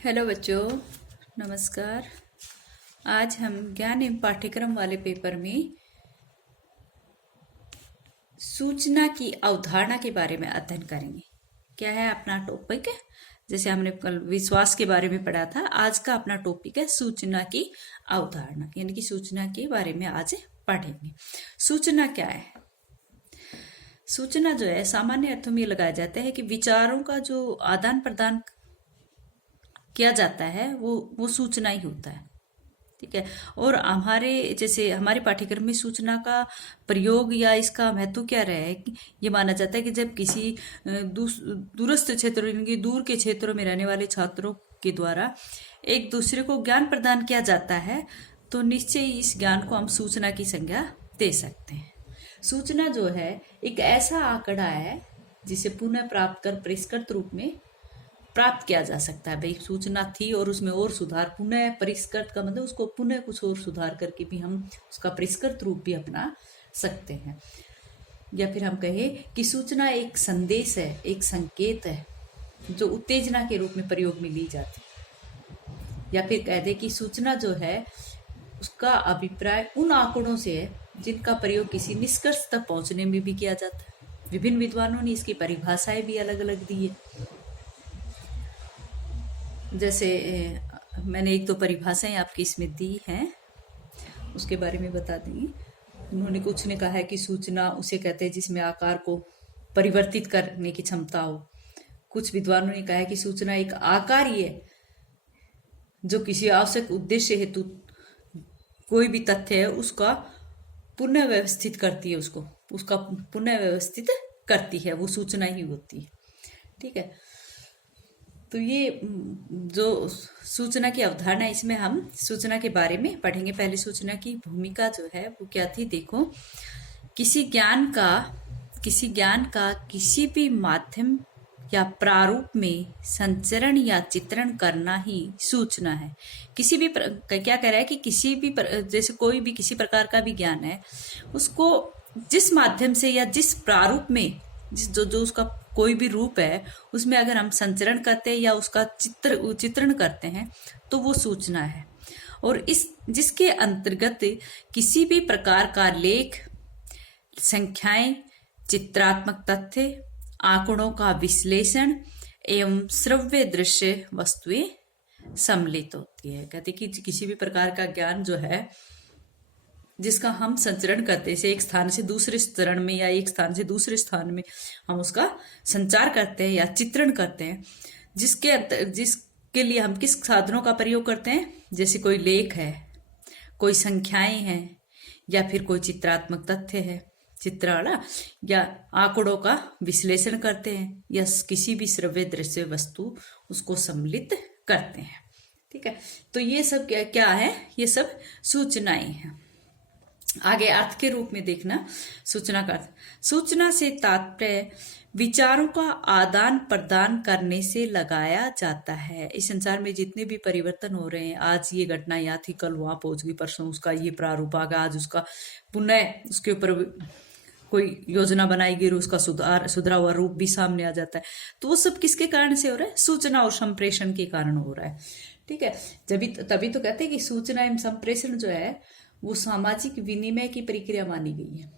Hello बच्चों, नमस्कार। आज हम ज्ञान एवं पाठ्यक्रम वाले पेपर में सूचना की अवधारणा के बारे में अध्ययन करेंगे। क्या है अपना टॉपिक? जैसे हमने कल विश्वास के बारे में पढ़ा था, आज का अपना टॉपिक है सूचना की अवधारणा, यानी कि सूचना के बारे में आज पढ़ेंगे। सूचना क्या है? सूचना जो है सामान्य अर्थों में लगाया जाता है कि विचारों का जो आदान प्रदान किया जाता है वो सूचना ही होता है। ठीक है। और जैसे हमारे पाठ्यक्रम में सूचना का प्रयोग या इसका महत्व क्या रहा है कि ये माना जाता है कि जब किसी दूरस्थ क्षेत्रों यानी कि दूर के क्षेत्रों में रहने वाले छात्रों के द्वारा एक दूसरे को ज्ञान प्रदान किया जाता है तो निश्चय ही इस ज्ञान को हम सूचना की संज्ञा दे सकते हैं। सूचना जो है एक ऐसा आंकड़ा है जिसे पुनः प्राप्त कर परिष्कृत रूप में प्राप्त किया जा सकता है। भाई सूचना थी और उसमें और सुधार, पुनः परिष्कृत का मतलब उसको पुनः कुछ और सुधार करके भी हम उसका परिष्कृत रूप भी अपना सकते हैं। या फिर हम कहें कि सूचना एक संदेश है, एक संकेत है जो उत्तेजना के रूप में प्रयोग में ली जाती है। या फिर कह दे कि सूचना जो है उसका अभिप्राय उन आंकड़ों से है जिनका प्रयोग किसी निष्कर्ष तक पहुंचने में भी किया जाता है। विभिन्न विद्वानों ने इसकी परिभाषाएं भी अलग अलग दी है। जैसे मैंने एक दो परिभाषाएं आपकी इसमें दी हैं, उसके बारे में बता दी। उन्होंने कुछ ने कहा है कि सूचना उसे कहते हैं जिसमें आकार को परिवर्तित करने की क्षमता हो। कुछ विद्वानों ने कहा है कि सूचना एक आकार ही है जो किसी आवश्यक उद्देश्य हेतु कोई भी तथ्य है उसका पुनः व्यवस्थित करती है, उसका पुनः व्यवस्थित करती है, वो सूचना ही होती है। ठीक है। तो ये जो सूचना की अवधारणा है, इसमें हम सूचना के बारे में पढ़ेंगे। पहले सूचना की भूमिका जो है वो क्या थी, देखो। किसी ज्ञान का किसी भी माध्यम या प्रारूप में संचरण या चित्रण करना ही सूचना है। किसी भी क्या कह रहा है कि किसी भी जैसे कोई भी किसी प्रकार का भी ज्ञान है, उसको जिस माध्यम से या जिस प्रारूप में जो उसका कोई भी रूप है उसमें अगर हम संचरण करते हैं या उसका चित्रण करते हैं तो वो सूचना है। और जिसके अंतर्गत किसी भी प्रकार का लेख, संख्याएं, चित्रात्मक तथ्य, आंकड़ों का विश्लेषण एवं श्रव्य दृश्य वस्तुएं सम्मिलित होती है। कहते कि किसी भी प्रकार का ज्ञान जो है जिसका हम संचरण करते हैं, एक स्थान से दूसरे चरण में या एक स्थान से दूसरे स्थान में हम उसका संचार करते हैं या चित्रण करते हैं, जिसके लिए हम किस साधनों का प्रयोग करते हैं, जैसे कोई लेख है, कोई संख्याएं हैं, या फिर कोई चित्रात्मक तथ्य है, चित्राला, या आंकड़ों का विश्लेषण करते हैं, या किसी भी श्रव्य दृश्य वस्तु उसको सम्मिलित करते हैं। ठीक है। तो ये सब क्या है, ये सब सूचनाएं हैं। आगे अर्थ के रूप में देखना सूचना का अर्थ। सूचना से तात्पर्य विचारों का आदान प्रदान करने से लगाया जाता है। इस संसार में जितने भी परिवर्तन हो रहे हैं, आज ये घटना यहाँ थी, कल वहां पहुंच गई, परसों उसका ये प्रारूप आ गया, आज उसका पुनः उसके ऊपर कोई योजना बनाई गई, उसका सुधरा हुआ रूप भी सामने आ जाता है। तो वो सब किसके कारण से हो रहा है? सूचना और संप्रेषण के कारण हो रहा है। ठीक है। तभी तो कहते हैं कि सूचना एवं संप्रेषण जो है वो सामाजिक विनिमय की प्रक्रिया मानी गई है।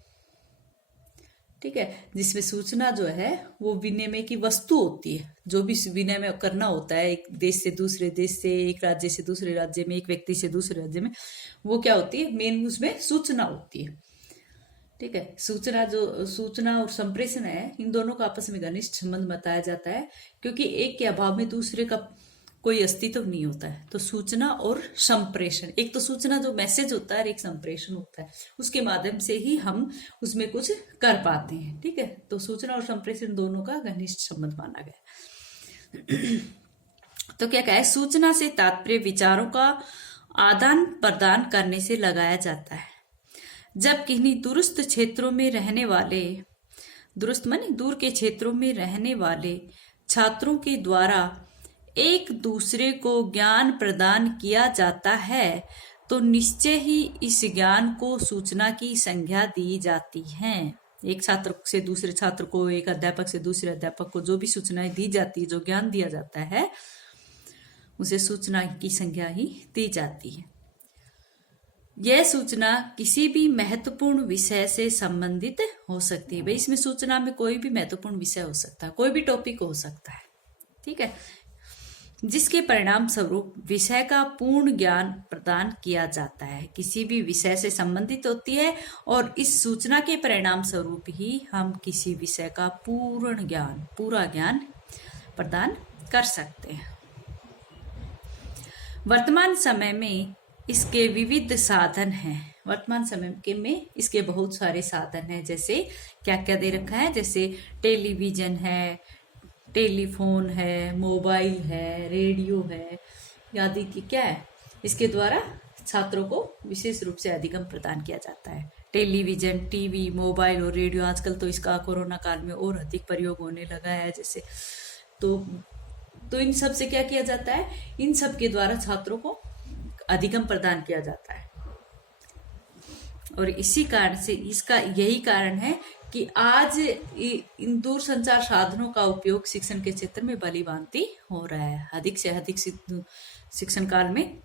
ठीक है। जिसमें सूचना जो है वो विनिमय की वस्तु होती है। जो भी विनिमय करना होता है एक देश से दूसरे देश से, एक राज्य से दूसरे राज्य में, एक व्यक्ति से दूसरे राज्य में, वो क्या होती है? मेन उसमें सूचना होती है। ठीक है। सूचना और संप्रेषण है, इन दोनों का आपस में घनिष्ठ संबंध बताया जाता है, क्योंकि एक के अभाव में दूसरे का कोई अस्तित्व नहीं होता है। तो सूचना और संप्रेषण, एक तो सूचना जो मैसेज होता है और एक संप्रेषण होता है, उसके माध्यम से ही हम उसमें कुछ कर पाते हैं। ठीक है। तो सूचना और संप्रेषण दोनों का घनिष्ठ संबंध माना गया। तो क्या कहा है? सूचना से तात्पर्य विचारों का आदान प्रदान करने से लगाया जाता है। जब किन्हीं दूरस्थ क्षेत्रों में रहने वाले, दूरस्थ माने दूर के क्षेत्रों में रहने वाले छात्रों के द्वारा एक दूसरे को ज्ञान प्रदान किया जाता है तो निश्चय ही इस ज्ञान को सूचना की संज्ञा दी जाती है। एक छात्र से दूसरे छात्र को, एक अध्यापक से दूसरे अध्यापक को जो भी सूचनाएं दी जाती है, जो ज्ञान दिया जाता है, उसे सूचना की संज्ञा ही दी जाती है। यह सूचना किसी भी महत्वपूर्ण विषय से संबंधित हो सकती है। भाई इसमें सूचना में कोई भी महत्वपूर्ण विषय हो सकता है, कोई भी टॉपिक हो सकता है, ठीक है, जिसके परिणाम स्वरूप विषय का पूर्ण ज्ञान प्रदान किया जाता है। किसी भी विषय से संबंधित होती है और इस सूचना के परिणाम स्वरूप ही हम किसी विषय का पूरा ज्ञान प्रदान कर सकते हैं। वर्तमान समय में इसके विविध साधन हैं। वर्तमान समय में इसके बहुत सारे साधन हैं। जैसे क्या क्या दे रखा है, जैसे टेलीविजन है, टेलीफोन है, मोबाइल है, रेडियो है आदि की क्या है, इसके द्वारा छात्रों को विशेष रूप से अधिगम प्रदान किया जाता है। टेलीविजन, टीवी, मोबाइल और रेडियो, आजकल तो इसका कोरोना काल में और अधिक प्रयोग होने लगा है। जैसे तो इन सब से क्या किया जाता है, इन सब के द्वारा छात्रों को अधिगम प्रदान किया जाता है। और इसी कारण से इसका यही कारण है कि आज इन दूरसंचार साधनों का उपयोग शिक्षण के क्षेत्र में भलीभांति हो रहा है। अधिक से अधिक शिक्षण काल में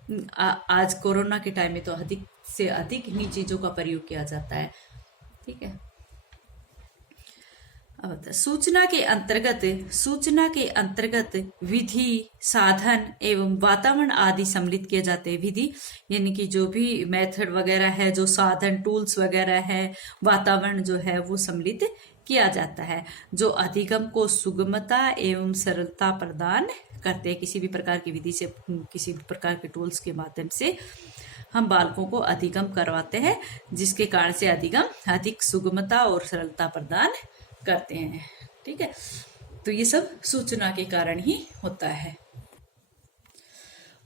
आज कोरोना के टाइम में तो अधिक से अधिक इन्हीं चीजों का प्रयोग किया जाता है, ठीक है। अब सूचना के अंतर्गत विधि, साधन एवं वातावरण आदि सम्मिलित किए जाते हैं। विधि यानी कि जो भी मेथड वगैरह है, जो साधन टूल्स वगैरह है, वातावरण जो है वो सम्मिलित किया जाता है, जो अधिगम को सुगमता एवं सरलता प्रदान करते हैं। किसी भी प्रकार की विधि से, किसी भी प्रकार के टूल्स के माध्यम से हम बालकों को अधिगम करवाते हैं, जिसके कारण से अधिगम अधिक सुगमता और सरलता प्रदान करते हैं, ठीक है। तो ये सब सूचना के कारण ही होता है।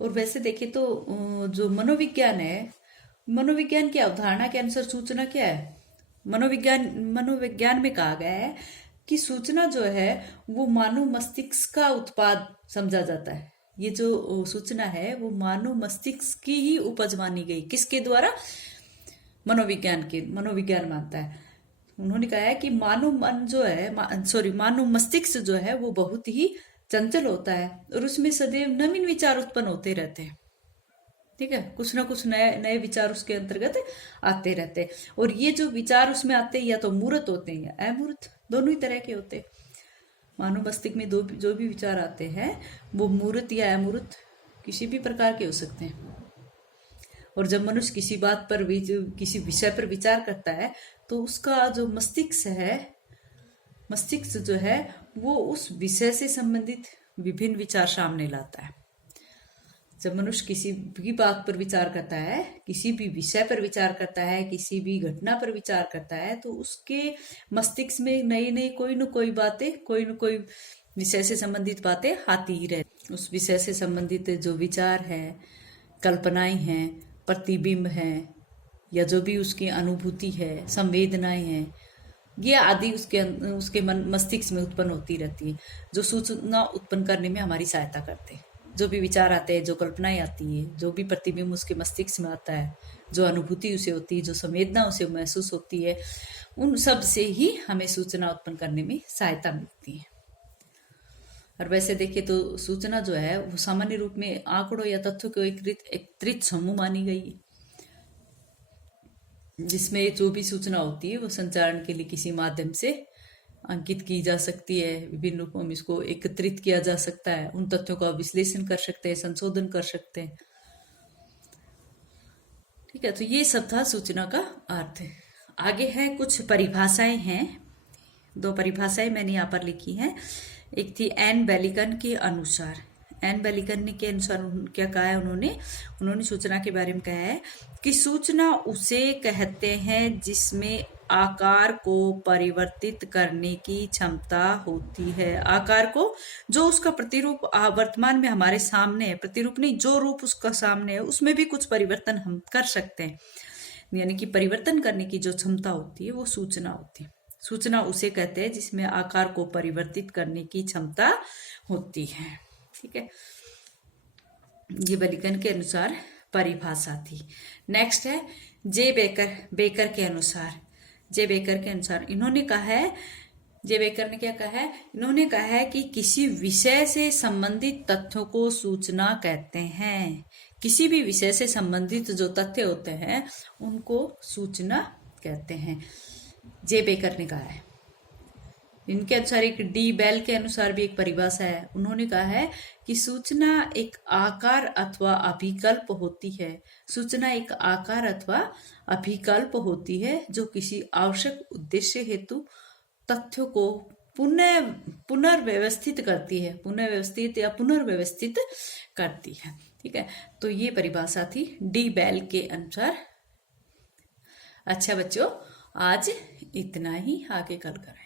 और वैसे देखें तो जो मनोविज्ञान है, मनोविज्ञान की अवधारणा के अनुसार सूचना क्या है, मनोविज्ञान में कहा गया है कि सूचना जो है वो मानव मस्तिष्क का उत्पाद समझा जाता है। ये जो सूचना है वो मानव मस्तिष्क की ही उपज मानी गई। किसके द्वारा? मनोविज्ञान मानता है। उन्होंने कहा है कि मानव मस्तिष्क जो है वो बहुत ही चंचल होता है और उसमें सदैव नवीन विचार उत्पन्न होते रहते हैं, ठीक है। कुछ ना कुछ नए विचार उसके अंतर्गत आते रहते हैं। और ये जो विचार उसमें आते हैं या तो मूर्त होते हैं या अमूर्त, दोनों ही तरह के होते हैं। मानव मस्तिष्क में जो भी विचार आते हैं वो मूर्त या अमूर्त किसी भी प्रकार के हो सकते हैं। और जब मनुष्य किसी बात पर, किसी विषय पर विचार करता है तो उसका जो मस्तिष्क जो है वो उस विषय से संबंधित विभिन्न विचार सामने लाता है। जब मनुष्य किसी भी बात पर विचार करता है, किसी भी विषय पर विचार करता है, किसी भी घटना पर विचार करता है, तो उसके मस्तिष्क में नई कोई न कोई बातें, कोई न कोई विषय से संबंधित बातें आती ही रहती। उस विषय से संबंधित जो विचार है, कल्पनाएं हैं, प्रतिबिंब है, या जो भी उसकी अनुभूति है, संवेदनाएं हैं, ये आदि उसके मस्तिष्क में उत्पन्न होती रहती है, जो सूचना उत्पन्न करने में हमारी सहायता करते हैं। जो भी विचार आते हैं, जो कल्पनाएं आती है, जो भी प्रतिबिंब उसके मस्तिष्क में आता है, जो अनुभूति उसे होती है, जो संवेदना उसे महसूस होती है, उन सब से ही हमें सूचना उत्पन्न करने में सहायता मिलती है। और वैसे देखिए तो सूचना जो है वो सामान्य रूप में आंकड़ों या तथ्यों को एकत्रित समूह मानी गई है, जिसमें जो भी सूचना होती है वो संचारण के लिए किसी माध्यम से अंकित की जा सकती है। विभिन्न रूपों में इसको एकत्रित किया जा सकता है, उन तथ्यों का विश्लेषण कर सकते हैं, संशोधन कर सकते हैं, ठीक है। तो ये सब था सूचना का अर्थ है। आगे है कुछ परिभाषाएं हैं, 2 परिभाषाएं मैंने यहाँ पर लिखी हैं। एक थी एन बेलिकन के अनुसार। एन बेलिकन के अनुसार क्या कहा है उन्होंने सूचना के बारे में कहा है कि सूचना उसे कहते हैं जिसमें आकार को परिवर्तित करने की क्षमता होती है। आकार को, जो उसका प्रतिरूप वर्तमान में हमारे सामने है, प्रतिरूप नहीं, जो रूप उसका सामने है उसमें भी कुछ परिवर्तन हम कर सकते हैं, यानी कि परिवर्तन करने की जो क्षमता होती है वो सूचना होती है। सूचना उसे कहते हैं जिसमें आकार को परिवर्तित करने की क्षमता होती है, ठीक है। ये बेलिकन के अनुसार परिभाषा थी। नेक्स्ट है जे बेकर के अनुसार। इन्होंने कहा है जे बेकर ने क्या कहा है, इन्होंने कहा है कि किसी विषय से संबंधित तथ्यों को सूचना कहते हैं। किसी भी विषय से संबंधित जो तथ्य होते हैं उनको सूचना कहते हैं, जे बेकर ने कहा है। इनके अनुसार एक डी बेल के अनुसार भी एक परिभाषा है। उन्होंने कहा है कि सूचना एक आकार अथवा अभिकल्प होती है। सूचना एक आकार अथवा अभिकल्प होती है जो किसी आवश्यक उद्देश्य हेतु तथ्यों को पुनर्व्यवस्थित करती है, पुनर्व्यवस्थित करती है। ठीक है, तो ये परिभाषा थी डी बेल के अनुसार। अच्छा बच्चों, आज इतना ही, आगे कल करें।